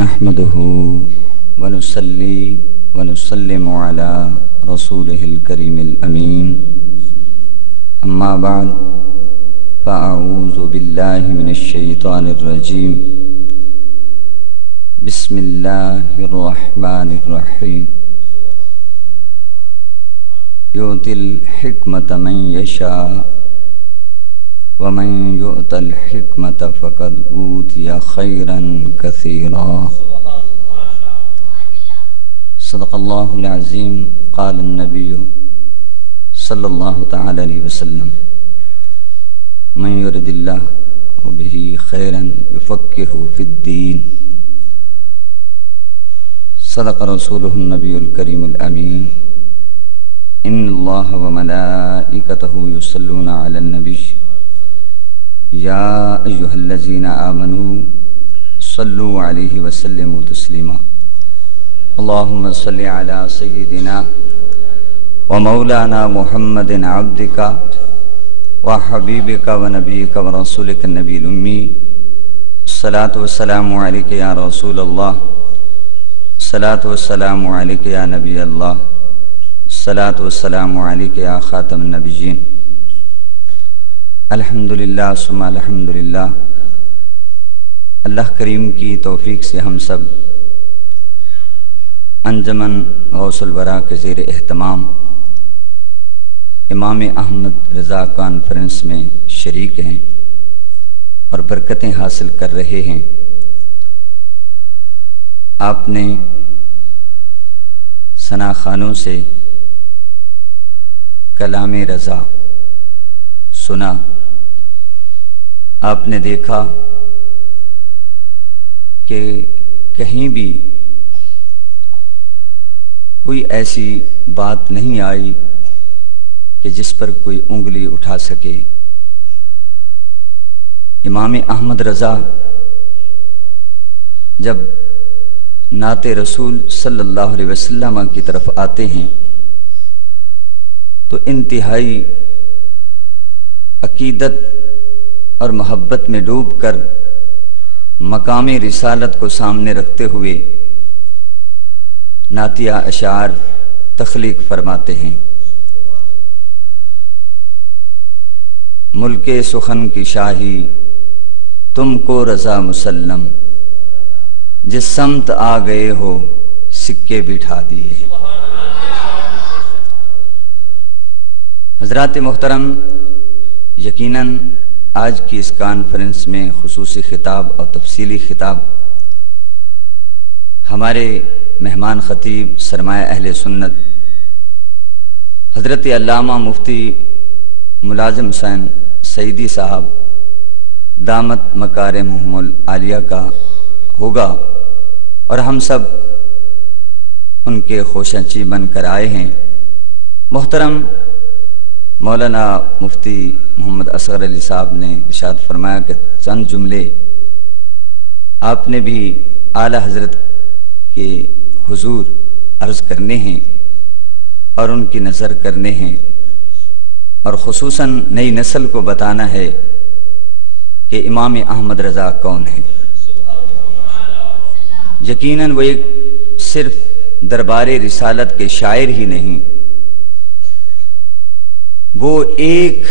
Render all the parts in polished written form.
نحمده ونصلي ونسلم على رسوله الكريم الأمين أما بعد فأعوذ بالله من الشيطان الرجيم بسم الله الرحمن الرحيم يؤتي الحكمة من يشاء ومن يؤت الحكمة فقد أوتي خيرا كثيرا صدق الله العظيم. قال النبي صلى الله تعالى عليه وسلم من يرد الله به خيرا يفقهه في الدين. صدق رسوله النبي الكريم الأمين. إن الله وملائكته يصلون على النبي يا أيها الذين آمنوا صلوا عليه وسلموا تسليما. اللهم صل على سيدنا ومولانا محمد عبدك وحبيبك ونبيك ورسولك النبي الأمي. الصلاة والسلام عليك يا رسول الله. الصلاة والسلام عليك يا نبي الله. الصلاة والسلام عليك يا خاتم النبيين. الحمدللہ ثم الحمدللہ. اللہ کریم کی توفیق سے ہم سب انجمن غوث الورا کے زیر اہتمام امام احمد رضا کانفرنس میں شریک ہیں اور برکتیں حاصل کر رہے ہیں. آپ نے ثنا خوانوں سے کلام رضا سنا. آپ نے دیکھا کہ کہیں بھی کوئی ایسی بات نہیں آئی کہ جس پر کوئی انگلی اٹھا سکے. امام احمد رضا جب نعت رسول صلی اللہ علیہ وسلم کی طرف آتے ہیں تو انتہائی عقیدت اور محبت میں ڈوب کر مقام رسالت کو سامنے رکھتے ہوئے نعتیہ اشعار تخلیق فرماتے ہیں. ملک سخن کی شاہی تم کو رضا مسلم، جس سمت آ گئے ہو سکے بٹھا دیے. حضرات محترم، یقیناً آج کی اس کانفرنس میں خصوصی خطاب اور تفصیلی خطاب ہمارے مہمان خطیب سرمایہ اہل سنت حضرت علامہ مفتی ملازم حسین سعیدی صاحب دامت مکارمہم العالیہ کا ہوگا اور ہم سب ان کے خوشنچی بن کر آئے ہیں. محترم مولانا مفتی محمد اصغر علی صاحب نے ارشاد فرمایا کہ چند جملے آپ نے بھی اعلیٰ حضرت کے حضور عرض کرنے ہیں اور ان کی نظر کرنے ہیں اور خصوصاً نئی نسل کو بتانا ہے کہ امام احمد رضا کون ہیں. یقیناً وہ ایک صرف دربار رسالت کے شاعر ہی نہیں، وہ ایک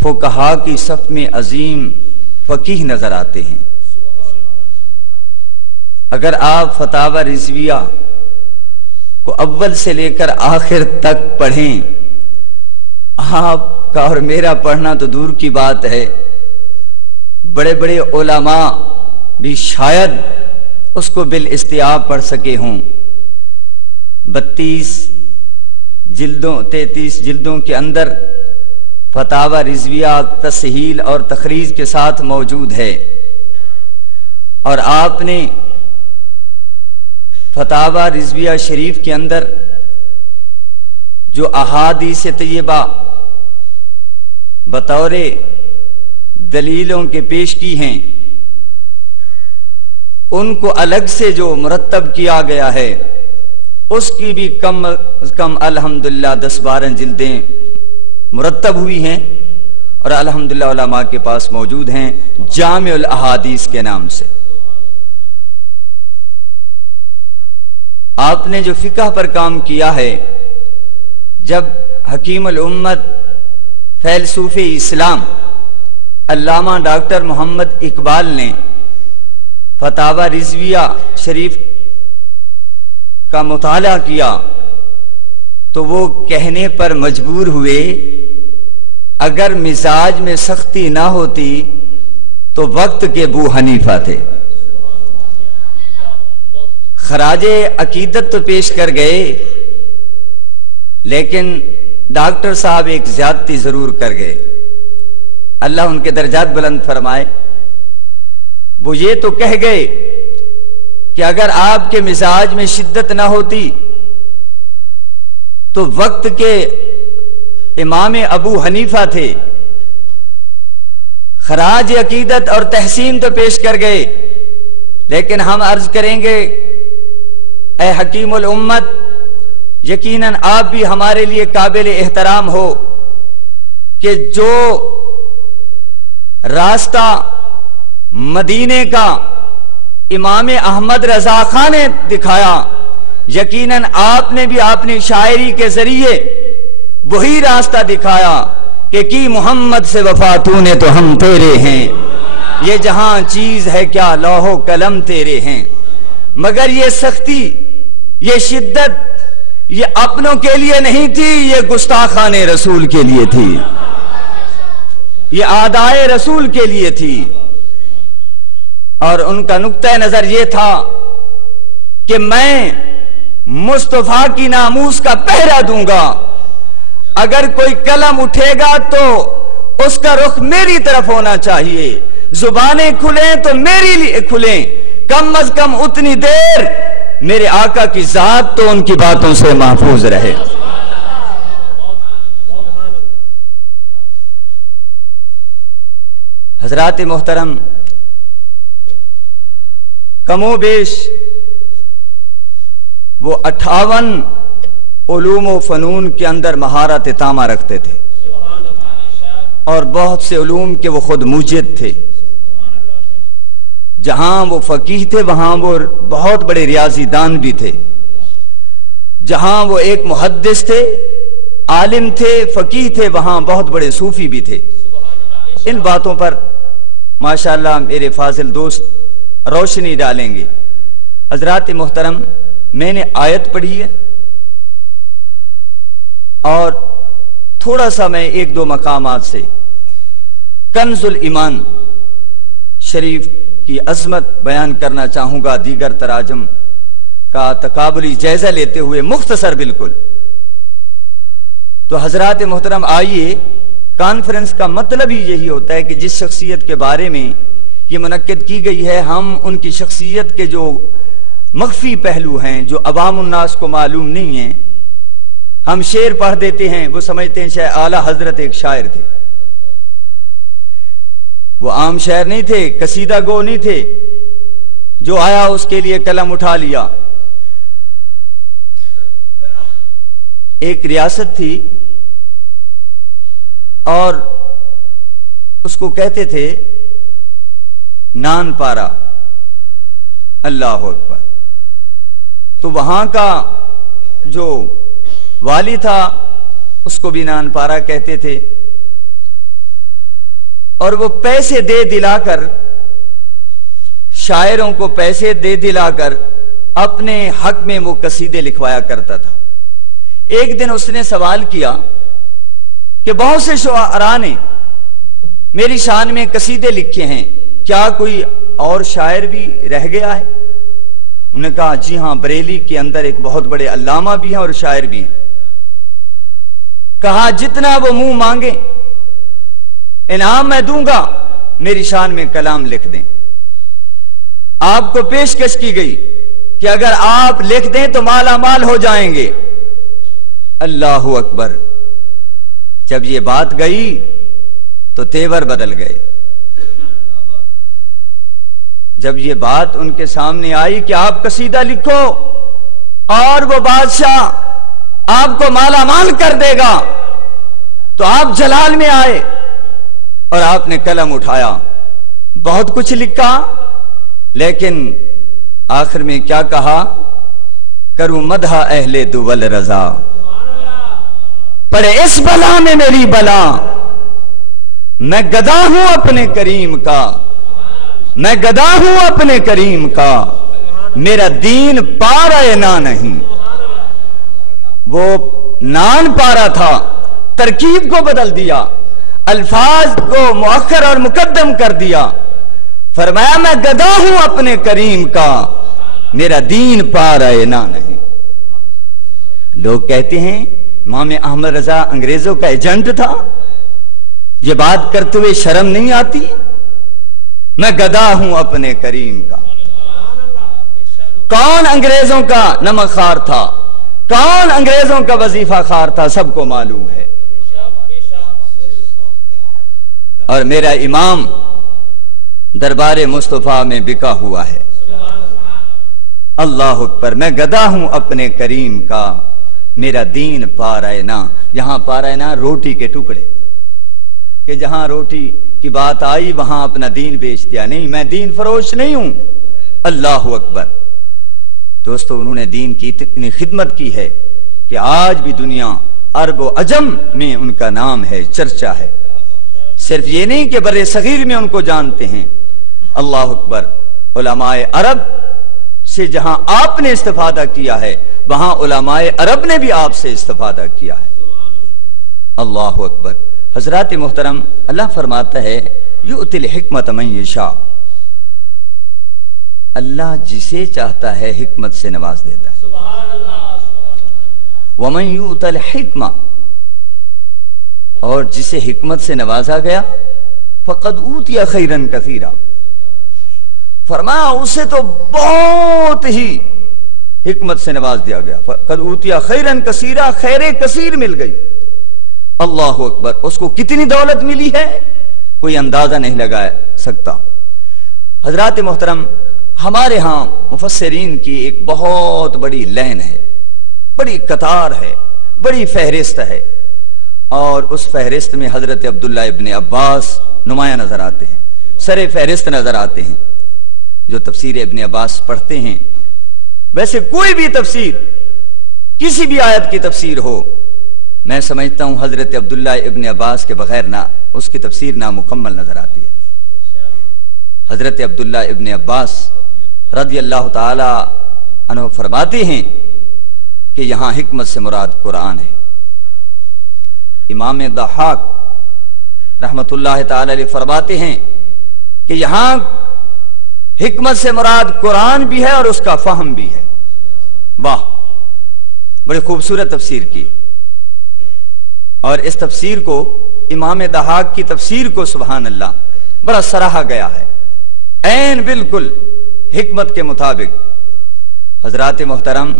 فقہا کی صف میں عظیم فقیہ نظر آتے ہیں. اگر آپ فتاوی رضویہ کو اول سے لے کر آخر تک پڑھیں، آپ کا اور میرا پڑھنا تو دور کی بات ہے، بڑے بڑے علماء بھی شاید اس کو بالاستیعاب پڑھ سکے ہوں. 33 جلدوں کے اندر فتاوی رضویہ تصحیل اور تخریج کے ساتھ موجود ہے اور آپ نے فتاوی رضویہ شریف کے اندر جو احادیث طیبہ بطور دلیلوں کے پیش کی ہیں ان کو الگ سے جو مرتب کیا گیا ہے اس کی بھی کم از کم الحمدللہ 10-12 جلدیں مرتب ہوئی ہیں اور الحمدللہ علماء کے پاس موجود ہیں جامع الاحادیث کے نام سے. آپ نے جو فقہ پر کام کیا ہے، جب حکیم الامت فیلسوف اسلام علامہ ڈاکٹر محمد اقبال نے فتاوی رضویہ شریف کا مطالعہ کیا تو وہ کہنے پر مجبور ہوئے اگر مزاج میں سختی نہ ہوتی تو وقت کے ابو حنیفہ تھے۔ خراج عقیدت تو پیش کر گئے، لیکن ڈاکٹر صاحب ایک زیادتی ضرور کر گئے، اللہ ان کے درجات بلند فرمائے۔ وہ یہ تو کہہ گئے کہ اگر آپ کے مزاج میں شدت نہ ہوتی تو وقت کے امام ابو حنیفہ تھے۔ خراج عقیدت اور تحسین تو پیش کر گئے، لیکن ہم عرض کریں گے اے حکیم الامت، یقیناً آپ بھی ہمارے لیے قابل احترام ہو کہ جو راستہ مدینے کا امام احمد رضا خان نے دکھایا، یقیناً آپ نے بھی اپنی شاعری کے ذریعے وہی راستہ دکھایا کہ کی محمد سے وفا تو نے تو ہم تیرے ہیں، یہ جہاں چیز ہے کیا لوح و قلم تیرے ہیں۔ مگر یہ سختی، یہ شدت، یہ اپنوں کے لیے نہیں تھی، یہ گستاخان رسول کے لیے تھی، یہ اعدائے رسول کے لیے تھی۔ اور ان کا نقطہ نظر یہ تھا کہ میں مصطفیٰ کی ناموس کا پہرا دوں گا، اگر کوئی قلم اٹھے گا تو اس کا رخ میری طرف ہونا چاہیے، زبانیں کھلیں تو میری لیے کھلیں، کم از کم اتنی دیر میرے آقا کی ذات تو ان کی باتوں سے محفوظ رہے۔ حضرات محترم، کم و بیش وہ 58 علوم و فنون کے اندر مہارت تامہ رکھتے تھے، اور بہت سے علوم کے وہ خود موجد تھے۔ جہاں وہ فقیہ تھے وہاں وہ بہت بڑے ریاضی دان بھی تھے، جہاں وہ ایک محدث تھے، عالم تھے، فقیہ تھے، وہاں بہت بڑے صوفی بھی تھے۔ ان باتوں پر ماشاءاللہ میرے فاضل دوست روشنی ڈالیں گے۔ حضرات محترم، میں نے آیت پڑھی ہے اور تھوڑا سا میں ایک دو مقامات سے کنز الایمان شریف کی عظمت بیان کرنا چاہوں گا، دیگر تراجم کا تقابلی جائزہ لیتے ہوئے مختصر بالکل۔ تو حضرات محترم، آئیے، کانفرنس کا مطلب ہی یہی ہوتا ہے کہ جس شخصیت کے بارے میں یہ منعقد کی گئی ہے، ہم ان کی شخصیت کے جو مخفی پہلو ہیں، جو عوام الناس کو معلوم نہیں ہیں، ہم شعر پڑھ دیتے ہیں، وہ سمجھتے ہیں شاید اعلیٰ حضرت ایک شاعر تھے۔ وہ عام شاعر نہیں تھے، قصیدہ گو نہیں تھے، جو آیا اس کے لیے قلم اٹھا لیا۔ ایک ریاست تھی اور اس کو کہتے تھے نان پارا، اللہ اکبر۔ تو وہاں کا جو والی تھا اس کو بھی نان پارا کہتے تھے، اور وہ پیسے دے دلا کر، شاعروں کو پیسے دے دلا کر اپنے حق میں وہ قصیدے لکھوایا کرتا تھا۔ ایک دن اس نے سوال کیا کہ بہت سے شعراء نے میری شان میں قصیدے لکھے ہیں، کیا کوئی اور شاعر بھی رہ گیا ہے؟ انہوں نے کہا جی ہاں، بریلی کے اندر ایک بہت بڑے علامہ بھی ہیں اور شاعر بھی ہیں۔ کہا جتنا وہ منہ مانگے انعام میں دوں گا، میری شان میں کلام لکھ دیں۔ آپ کو پیشکش کی گئی کہ اگر آپ لکھ دیں تو مالا مال ہو جائیں گے۔ اللہ اکبر۔ جب یہ بات گئی تو تیور بدل گئے۔ جب یہ بات ان کے سامنے آئی کہ آپ قصیدہ لکھو اور وہ بادشاہ آپ کو مالا مال کر دے گا، تو آپ جلال میں آئے اور آپ نے قلم اٹھایا، بہت کچھ لکھا، لیکن آخر میں کیا کہا کروں مدح اہل دول رضا، پڑے اس بلا میں میری بلا، میں گدا ہوں اپنے کریم کا، میں گدا ہوں اپنے کریم کا، میرا دین پارا نہ نہیں۔ وہ نان پارا تھا، ترکیب کو بدل دیا، الفاظ کو مؤخر اور مقدم کر دیا، فرمایا میں گدا ہوں اپنے کریم کا، میرا دین پارا نہ نہیں۔ لوگ کہتے ہیں امام احمد رضا انگریزوں کا ایجنٹ تھا، یہ بات کرتے ہوئے شرم نہیں آتی؟ میں گدا ہوں اپنے کریم کا۔ کون انگریزوں کا نمک خوار تھا، کون انگریزوں کا وظیفہ خوار تھا، سب کو معلوم ہے۔ اور میرا امام دربار مصطفیٰ میں بکا ہوا ہے۔ اللہ اکبر، میں گدا ہوں اپنے کریم کا، میرا دین پارائے نہ۔ یہاں پارائے نہ روٹی کے ٹکڑے، کہ جہاں روٹی کی بات آئی وہاں اپنا دین بیچ دیا، نہیں میں دین فروش نہیں ہوں۔ اللہ اکبر۔ دوستو انہوں نے دین کی اتنی خدمت کی ہے کہ آج بھی دنیا عرب و عجم میں ان کا نام ہے، چرچا ہے۔ صرف یہ نہیں کہ بر صغیر میں ان کو جانتے ہیں۔ اللہ اکبر۔ علماء عرب سے جہاں آپ نے استفادہ کیا ہے وہاں علماء عرب نے بھی آپ سے استفادہ کیا ہے۔ اللہ اکبر۔ حضرات محترم، اللہ فرماتا ہے یؤتی الحکمت من یشاء، اللہ جسے چاہتا ہے حکمت سے نواز دیتا ہے۔ ومن یؤت الحکمہ، اور جسے حکمت سے نوازا گیا فقد اوتی خیرا کثیرا، فرمایا اسے تو بہت ہی حکمت سے نواز دیا گیا۔ فقد اوتی خیرا کثیرا، خیر کثیر مل گئی۔ اللہ اکبر۔ اس کو کتنی دولت ملی ہے کوئی اندازہ نہیں لگا سکتا۔ حضرات محترم، ہمارے ہاں مفسرین کی ایک بہت بڑی لائن ہے، بڑی قطار ہے، بڑی فہرست ہے، اور اس فہرست میں حضرت عبداللہ ابن عباس نمایاں نظر آتے ہیں، سر فہرست نظر آتے ہیں۔ جو تفسیر ابن عباس پڑھتے ہیں، ویسے کوئی بھی تفسیر، کسی بھی آیت کی تفسیر ہو، میں سمجھتا ہوں حضرت عبداللہ ابن عباس کے بغیر نہ اس کی تفسیر نامکمل نظر آتی ہے۔ حضرت عبداللہ ابن عباس رضی اللہ تعالی عنہ فرماتے ہیں کہ یہاں حکمت سے مراد قرآن ہے۔ امام ضحاک رحمت اللہ تعالی علیہ فرماتے ہیں کہ یہاں حکمت سے مراد قرآن بھی ہے اور اس کا فہم بھی ہے۔ واہ، بڑی خوبصورت تفسیر کی، اور اس تفسیر کو امام ضحاک کی تفسیر کو سبحان اللہ بڑا سراہا گیا ہے، عین بالکل حکمت کے مطابق۔ حضرات محترم،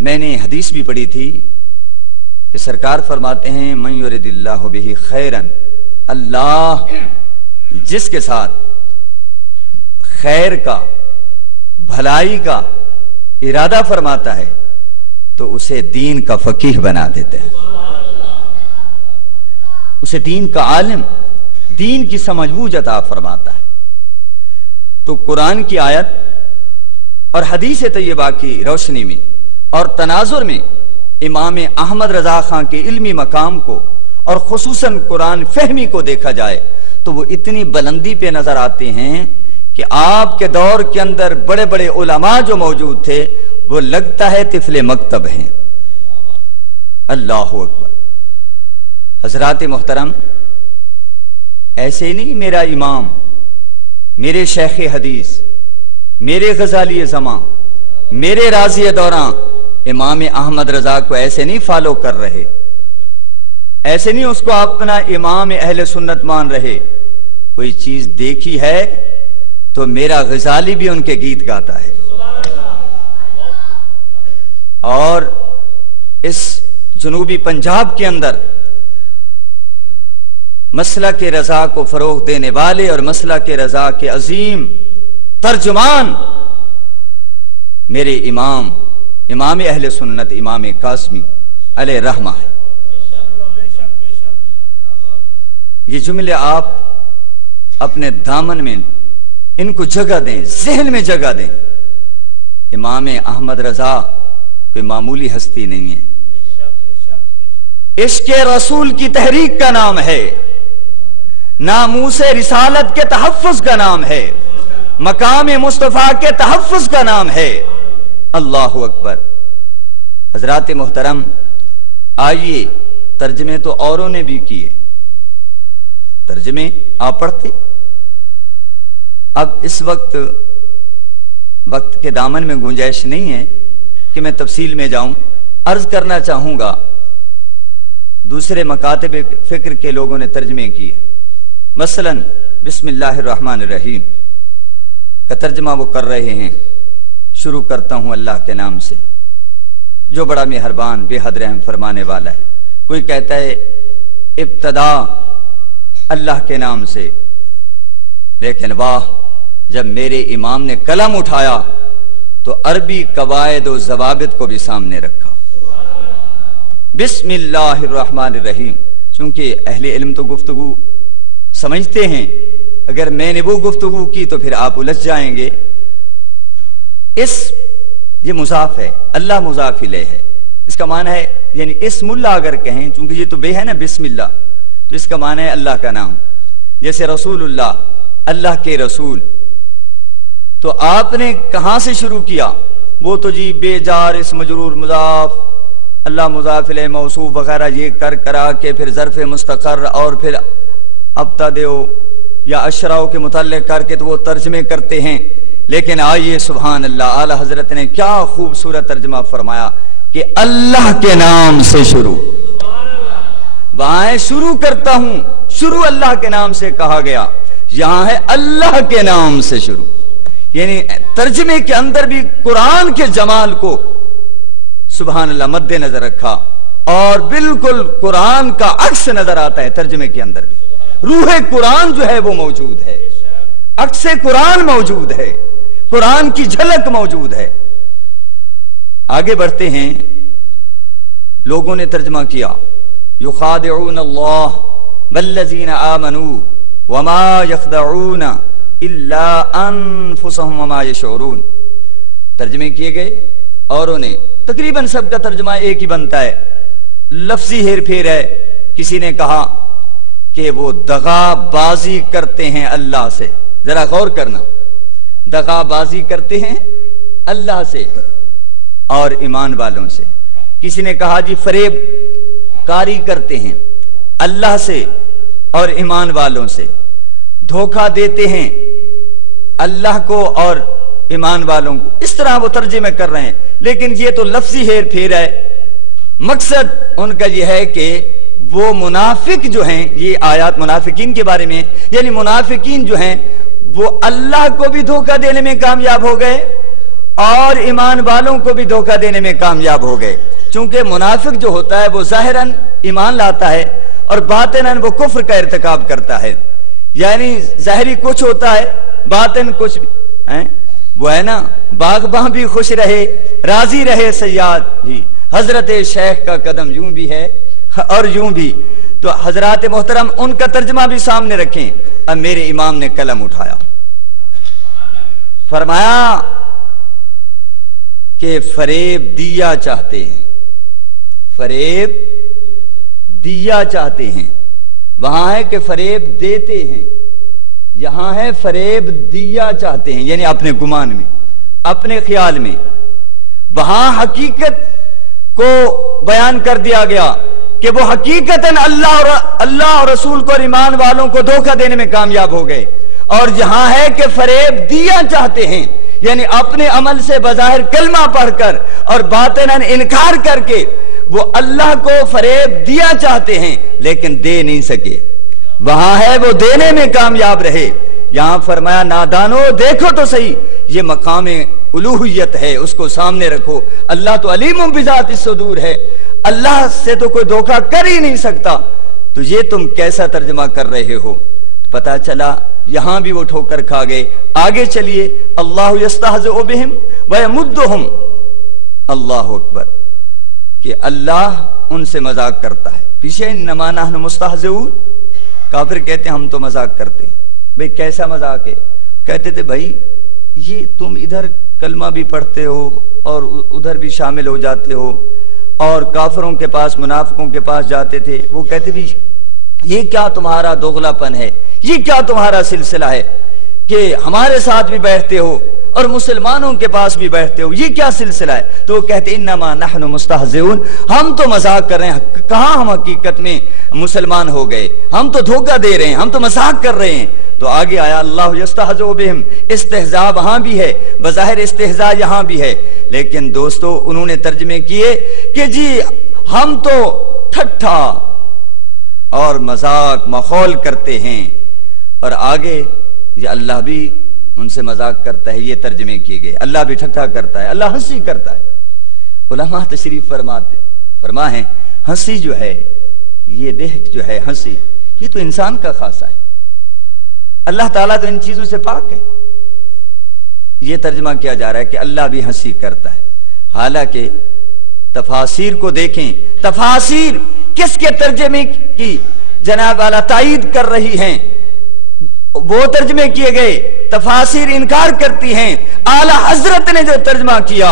میں نے حدیث بھی پڑھی تھی کہ سرکار فرماتے ہیں من یرد اللہ بہ خیرا، اللہ جس کے ساتھ خیر کا، بھلائی کا ارادہ فرماتا ہے تو اسے دین کا فقیہ بنا دیتے ہیں، اسے دین کا عالم، دین کی سمجھ بوجھ عطا فرماتا ہے۔ تو قرآن کی آیت اور حدیث طیبہ کی روشنی میں اور تناظر میں امام احمد رضا خان کے علمی مقام کو اور خصوصاً قرآن فہمی کو دیکھا جائے تو وہ اتنی بلندی پہ نظر آتے ہیں کہ آپ کے دور کے اندر بڑے بڑے علماء جو موجود تھے وہ لگتا ہے طفل مکتب ہیں۔ اللہ اکبر۔ حضرات محترم، ایسے نہیں میرا امام، میرے شیخ حدیث، میرے غزالی زمان، میرے راضی دوراں امام احمد رضا کو ایسے نہیں فالو کر رہے، ایسے نہیں اس کو اپنا امام اہل سنت مان رہے۔ کوئی چیز دیکھی ہے تو میرا غزالی بھی ان کے گیت گاتا ہے، اور اس جنوبی پنجاب کے اندر مسلک رضا کو فروغ دینے والے اور مسلک رضا کے عظیم ترجمان میرے امام اہل سنت امام قاسمی علیہ رحمہ ہے۔ یہ جملے آپ اپنے دامن میں ان کو جگہ دیں، ذہن میں جگہ دیں۔ امام احمد رضا کوئی معمولی ہستی نہیں ہے، عشق رسول کی تحریک کا نام ہے، ناموس رسالت کے تحفظ کا نام ہے، مقام مصطفیٰ کے تحفظ کا نام ہے۔ اللہ اکبر۔ حضرات محترم، آئیے ترجمے تو اوروں نے بھی کیے، ترجمے آپ پڑھتے۔ اب اس وقت کے دامن میں گنجائش نہیں ہے کہ میں تفصیل میں جاؤں۔ عرض کرنا چاہوں گا دوسرے مکاتب فکر کے لوگوں نے ترجمے کیے، مثلا بسم اللہ الرحمن الرحیم کا ترجمہ وہ کر رہے ہیں۔ شروع کرتا ہوں اللہ کے نام سے جو بڑا مہربان بے حد رحم فرمانے والا ہے۔ کوئی کہتا ہے ابتدا اللہ کے نام سے، لیکن واہ، جب میرے امام نے قلم اٹھایا تو عربی قواعد و ضوابط کو بھی سامنے رکھا۔ بسم اللہ الرحمن الرحیم، چونکہ اہل علم تو گفتگو سمجھتے ہیں، اگر میں نے وہ گفتگو کی تو پھر آپ الجھ جائیں گے۔ یہ مضاف ہے، اللہ مضاف الیہ ہے، اس کا معنی ہے یعنی اسم اللہ اگر کہیں، چونکہ یہ تو بے ہے نا بسم اللہ، تو اس کا معنی ہے اللہ کا نام۔ جیسے رسول اللہ، اللہ کے رسول، تو آپ نے کہاں سے شروع کیا؟ وہ تو جی بے جار اس مجرور مضاف اللہ مضاف الیہ موصوف وغیرہ یہ کرا کے پھر ظرف مستقر اور پھر ابتداء یا اشراء کے متعلق کر کے تو وہ ترجمے کرتے ہیں۔ لیکن آئیے سبحان اللہ، اعلی حضرت نے کیا خوبصورت ترجمہ فرمایا کہ اللہ کے نام سے شروع۔ وہاں شروع کرتا ہوں، شروع اللہ کے نام سے کہا گیا، یہاں ہے اللہ کے نام سے شروع، یعنی ترجمے کے اندر بھی قرآن کے جمال کو سبحان اللہ مد نظر رکھا، اور بالکل قرآن کا عکس نظر آتا ہے ترجمے کے اندر بھی۔ روح قرآن جو ہے وہ موجود ہے، عکس قرآن موجود ہے، قرآن کی جھلک موجود ہے۔ آگے بڑھتے ہیں، لوگوں نے ترجمہ کیا یخادعون اللہ والذین آمنوا وما یخدعون الا انفسهم وما یشعرون۔ ترجمے کیے گئے، اوروں نے تقریباً سب کا ترجمہ ایک ہی بنتا ہے، لفظی ہیر پھیر ہے۔ کسی نے کہا کہ وہ دغا بازی کرتے ہیں اللہ سے، ذرا غور کرنا، دغا بازی کرتے ہیں اللہ سے اور ایمان والوں سے۔ کسی نے کہا جی فریب کاری کرتے ہیں اللہ سے اور ایمان والوں سے، دھوکہ دیتے ہیں اللہ کو اور ایمان والوں کو۔ اس طرح وہ ترجمے کر رہے ہیں، لیکن یہ تو لفظی ہیر پھیر ہے۔ مقصد ان کا یہ ہے کہ وہ منافق جو ہیں، یہ آیات منافقین کے بارے میں، یعنی منافقین جو ہیں وہ اللہ کو بھی دھوکہ دینے میں کامیاب ہو گئے اور ایمان والوں کو بھی دھوکہ دینے میں کامیاب ہو گئے۔ چونکہ منافق جو ہوتا ہے وہ ظاہراً ایمان لاتا ہے اور باطناً وہ کفر کا ارتکاب کرتا ہے، یعنی ظاہری کچھ ہوتا ہے باطن کچھ وہ ہے نا، باغباں بھی خوش رہے راضی رہے صیاد جی، حضرت شیخ کا قدم یوں بھی ہے اور یوں بھی۔ تو حضرات محترم ان کا ترجمہ بھی سامنے رکھیں۔ اب میرے امام نے قلم اٹھایا، فرمایا کہ فریب دیا چاہتے ہیں، فریب دیا چاہتے ہیں۔ وہاں ہے کہ فریب دیتے ہیں، یہاں ہے فریب دیا چاہتے ہیں، یعنی اپنے گمان میں، اپنے خیال میں۔ وہاں حقیقت کو بیان کر دیا گیا کہ وہ حقیقتاً اللہ اور رسول کو اور ایمان والوں کو دھوکہ دینے میں کامیاب ہو گئے، اور یہاں ہے کہ فریب دیا چاہتے ہیں، یعنی اپنے عمل سے بظاہر کلمہ پڑھ کر اور باطناً انکار کر کے وہ اللہ کو فریب دیا چاہتے ہیں لیکن دے نہیں سکے۔ وہاں ہے وہ دینے میں کامیاب رہے۔ یہاں فرمایا نادانو دیکھو تو صحیح، یہ مقام الوہیت ہے، اس کو سامنے رکھو۔ اللہ تو علیم بذات الصدور ہے، اللہ سے تو کوئی دھوکہ کر ہی نہیں سکتا، تو یہ تم کیسا ترجمہ کر رہے ہو؟ پتہ چلا یہاں بھی وہ ٹھوکر کھا گئے۔ آگے چلیے، اللہ یستہزئ بہم ویمدہم، اللہ اکبر، کہ اللہ ان سے مذاق کرتا ہے۔ پیچھے انما نحن مستہزئون، کافر کہتے ہیں ہم تو مذاق کرتے ہیں۔ بھئی کیسا مذاق ہے؟ کہتے تھے بھائی یہ تم ادھر کلمہ بھی پڑھتے ہو اور ادھر بھی شامل ہو جاتے ہو، اور کافروں کے پاس، منافقوں کے پاس جاتے تھے، وہ کہتے بھی یہ کیا تمہارا دوغلا پن ہے، یہ کیا تمہارا سلسلہ ہے کہ ہمارے ساتھ بھی بیٹھتے ہو اور مسلمانوں کے پاس بھی بیٹھتے ہو، یہ کیا سلسلہ ہے؟ تو وہ کہتے انما نحن مستہزئون، ہم تو مذاق کر رہے ہیں، کہاں ہم حقیقت میں مسلمان ہو گئے، ہم تو دھوکہ دے رہے ہیں، ہم تو مذاق کر رہے ہیں۔ تو آگے آیا اللہ یستہزئ بہم، استہزاء وہاں بھی ہے، بظاہر استہزاء یہاں بھی ہے، لیکن دوستو انہوں نے ترجمے کیے کہ جی ہم تو ٹھٹھا اور مذاق مخول کرتے ہیں، اور آگے یہ اللہ بھی ان سے مذاق کرتا ہے، یہ ترجمے کیے گئے، اللہ بھی ٹھٹھا کرتا ہے، اللہ ہنسی کرتا ہے۔ علماء تشریف فرما ہے ہنسی جو ہے، یہ ضحک جو ہے، ہنسی، یہ تو انسان کا خاصہ ہے، اللہ تعالیٰ تو ان چیزوں سے پاک ہے۔ یہ ترجمہ کیا جا رہا ہے کہ اللہ بھی ہنسی کرتا ہے، حالانکہ تفاسیر کو دیکھیں، تفاسیر کس کے ترجمے کی جناب والا تائید کر رہی ہیں؟ وہ ترجمے کیے گئے، تفاسیر انکار کرتی ہیں۔ اعلی حضرت نے جو ترجمہ کیا،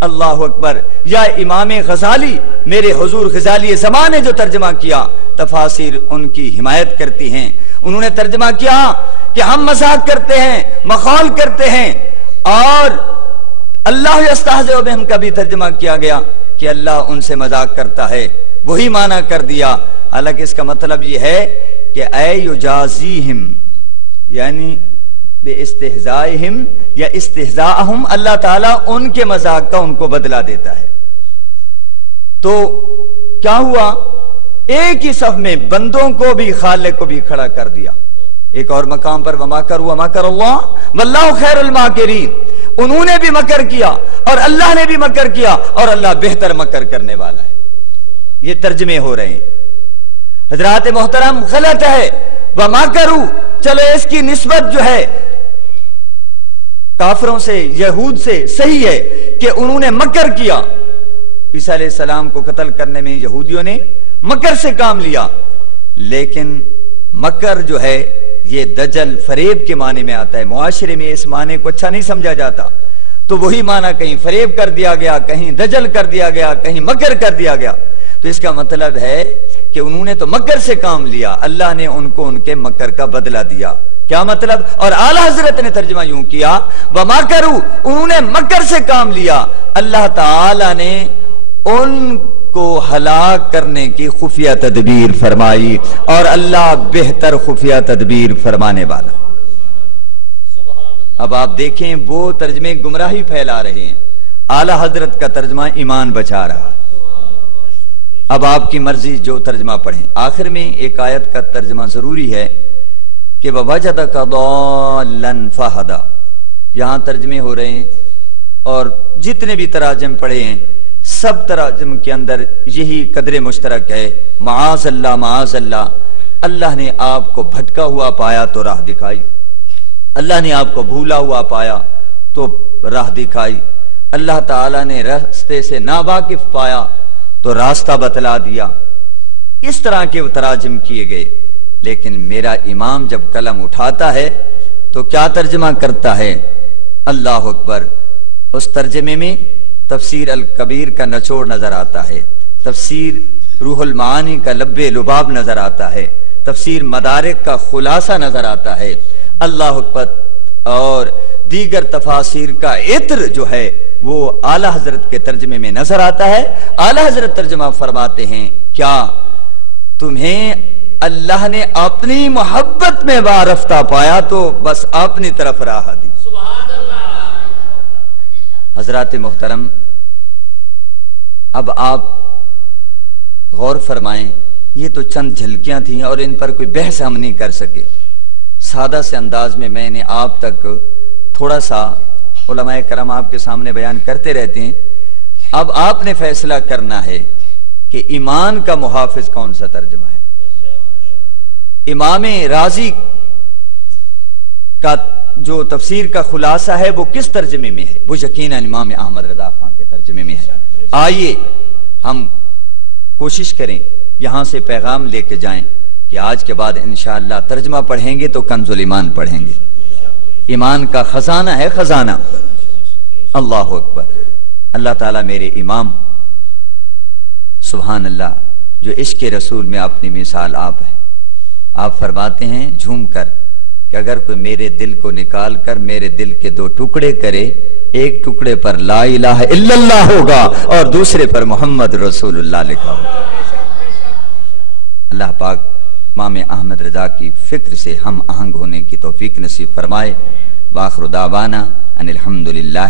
اللہ اکبر، یا امام غزالی، میرے حضور غزالی زمان نے جو ترجمہ کیا، تفاسیر ان کی حمایت کرتی ہیں۔ انہوں نے ترجمہ کیا کہ ہم مذاق کرتے ہیں، مخال کرتے ہیں، اور اللہ یستہزئ بہم کا بھی ترجمہ کیا گیا کہ اللہ ان سے مذاق کرتا ہے، وہی معنی کر دیا، حالانکہ اس کا مطلب یہ ہے کہ اے یجازیہم، یعنی بے استہزائہم یا استہزاءہم، اللہ تعالیٰ ان کے مذاق کا ان کو بدلہ دیتا ہے۔ تو کیا ہوا؟ ایک ہی صف میں بندوں کو بھی خالق کو بھی کھڑا کر دیا۔ ایک اور مقام پر وما کروا وما کر اللہ واللہ خیر الماکرین، انہوں نے بھی مکر کیا اور اللہ نے بھی مکر کیا، اور اللہ بہتر مکر کرنے والا ہے۔ یہ ترجمے ہو رہے ہیں حضرات محترم، غلط ہے وما کرو، چلو اس کی نسبت جو ہے کافروں سے، یہود سے صحیح ہے کہ انہوں نے مکر کیا، عیسیٰ علیہ السلام کو قتل کرنے میں یہودیوں نے مکر سے کام لیا، لیکن مکر جو ہے یہ دجل، فریب کے معنی میں آتا ہے، معاشرے میں اس معنی کو اچھا نہیں سمجھا جاتا، تو وہی معنی کہیں فریب کر دیا گیا، کہیں دجل کر دیا گیا، کہیں مکر کر دیا گیا۔ تو اس کا مطلب ہے کہ انہوں نے تو مکر سے کام لیا، اللہ نے ان کو ان کے مکر کا بدلہ دیا۔ کیا مطلب؟ اور اعلی حضرت نے ترجمہ یوں کیا وما کرو، انہوں نے مکر سے کام لیا، اللہ تعالی نے ان کو ہلاک کرنے کی خفیہ تدبیر فرمائی، اور اللہ بہتر خفیہ تدبیر فرمانے والا۔ اب آپ دیکھیں وہ ترجمے گمراہی پھیلا رہے ہیں، اعلی حضرت کا ترجمہ ایمان بچا رہا۔ اب آپ کی مرضی جو ترجمہ پڑھیں۔ آخر میں ایک آیت کا ترجمہ ضروری ہے کہ وَوَجَدَكَ ضَالًّا فَهَدَى، یہاں ترجمے ہو رہے ہیں، اور جتنے بھی تراجم پڑھے ہیں سب تراجم کے اندر یہی قدر مشترک ہے، معاذ اللہ معاذ اللہ، اللہ نے آپ کو بھٹکا ہوا پایا تو راہ دکھائی، اللہ نے آپ کو بھولا ہوا پایا تو راہ دکھائی، اللہ تعالیٰ نے راستے سے ناواقف پایا تو راستہ بتلا دیا۔ اس طرح کے تراجم کیے گئے، لیکن میرا امام جب قلم اٹھاتا ہے تو کیا ترجمہ کرتا ہے؟ اللہ اکبر، اس ترجمے میں تفسیر الکبیر کا نچوڑ نظر آتا ہے، تفسیر روح المعانی کا لب لباب نظر آتا ہے، تفسیر مدارک کا خلاصہ نظر آتا ہے، اللہ اکبر، اور دیگر تفاسیر کا عطر جو ہے وہ اعلی حضرت کے ترجمے میں نظر آتا ہے۔ اعلی حضرت ترجمہ فرماتے ہیں کیا تمہیں اللہ نے اپنی محبت میں وارفتہ پایا تو بس اپنی طرف راہ دی۔ حضرات محترم، اب آپ غور فرمائیں، یہ تو چند جھلکیاں تھیں اور ان پر کوئی بحث ہم نہیں کر سکے، سادہ سے انداز میں میں نے آپ تک تھوڑا سا، علماء کرام آپ کے سامنے بیان کرتے رہتے ہیں، اب آپ نے فیصلہ کرنا ہے کہ ایمان کا محافظ کون سا ترجمہ ہے۔ امام رازی کا جو تفسیر کا خلاصہ ہے وہ کس ترجمے میں ہے؟ وہ یقیناً امام احمد رضا خان کے ترجمے میں ہے۔ آئیے ہم کوشش کریں یہاں سے پیغام لے کے جائیں کہ آج کے بعد انشاءاللہ ترجمہ پڑھیں گے تو کنز الایمان پڑھیں گے، ایمان کا خزانہ ہے، خزانہ۔ اللہ اکبر، اللہ تعالیٰ میرے امام، سبحان اللہ، جو عشق رسول میں اپنی مثال آپ ہے۔ آپ فرماتے ہیں جھوم کر کہ اگر کوئی میرے دل کو نکال کر میرے دل کے دو ٹکڑے کرے، ایک ٹکڑے پر لا الہ الا اللہ ہوگا اور دوسرے پر محمد رسول اللہ لکھا ہوگا۔ اللہ پاک امام احمد رضا کی فکر سے ہم آہنگ ہونے کی توفیق نصیب فرمائے۔ وآخر دعوانا ان الحمدللہ